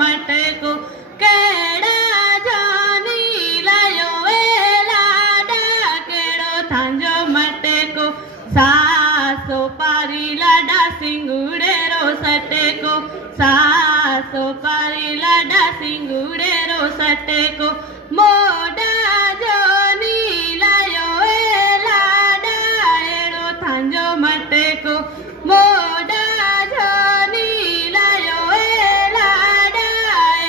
मटको केड़ा जानी लायो लाडा केड़ो थांजो मटको सासो पारी लाडा सिंगुड़ेरो सटेको सासो पारी लाडा सिंगुड़ेरो सटेको मोडा जोनी लायो लाडा एड़ो थांजो मटको मोडा जोनी लायो लाडा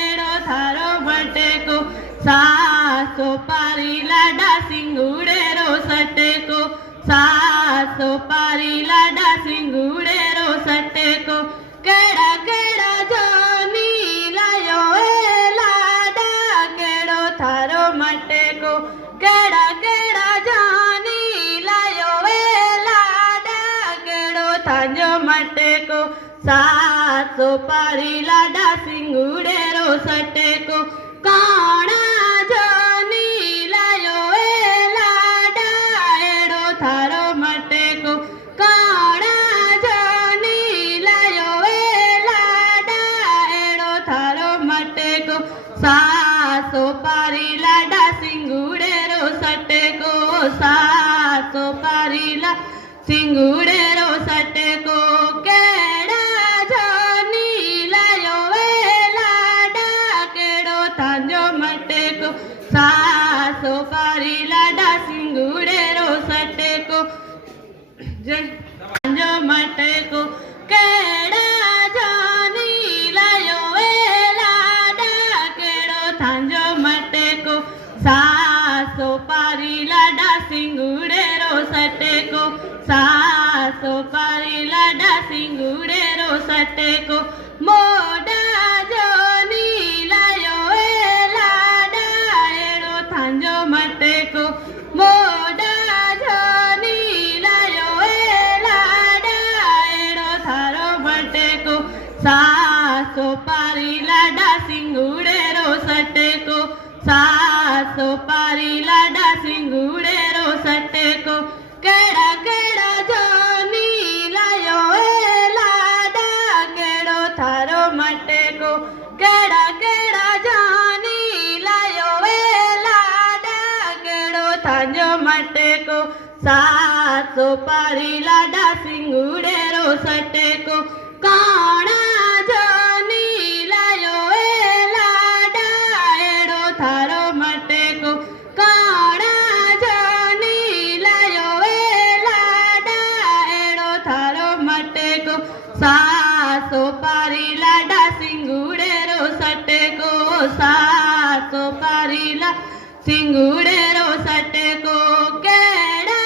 एड़ो थारो मटको सासो पारी लाडा सिंगुड़ेरो सटेको सासो पारी लाडा सिंगुड़ेरो सटेको केड़ा केड़ा जोनी लायो लाडा केड़ो थारो मटको केड़ा केड़ा जोनी लायो लाडा केड़ो थांजो मटको सासो पारी लाडा सिंगुड़ेरो सटेको काणा जोनी लायो लाडा एड़ो थारो मटको काणा जोनी लायो लाडा एड़ो थारो मटको सासो पारी लाडा सिंगुड़ेरो सटेको सासो पारी ला सिंगुड़ेरो सटेको केड़ा जोनी लायो लाडा केड़ो थांजो मटको सासो पारी लाडा सिंगुड़ेरो सटेको थांजो मटको केड़ा जोनी लायो लाडा केड़ो थांजो मटको सासो पारी लाडा सिंगुड़ेरो सटेको सासो पारी लाडा सिंगुड़ेरो सटेको मोडा जोनी लायो लाडा एड़ो थांजो मटको मोडा जोनी लायो लाडा एड़ो थारो मटको सासो पारी लाडा सिंगुड़ेरो सटेको सासो पारी लाडा सिंगुड़ेरो सटेको केड़ा केड़ा जोनी लायो लाडा केड़ो थारो मटको केड़ा केड़ा जोनी लायो लाडा केड़ो थांजो मटको सासो पारी लाडा सिंगुड़ेरो सटेको काणा जोनी लायो लाडा एड़ो थारो मटको काणा जोनी लायो लाडा एड़ो थारो मटको सासो पारी लाडा सिंगुड़ेरो सटेको सासो पारी ला सिंगुड़ेरो सटेको केड़ा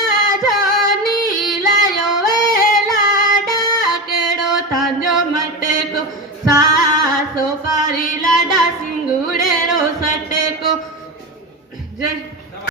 जोनी लायो लाडा केड़ो थांजो मटको सासो पारी लाडा सिंगुड़ेरो सटेको जय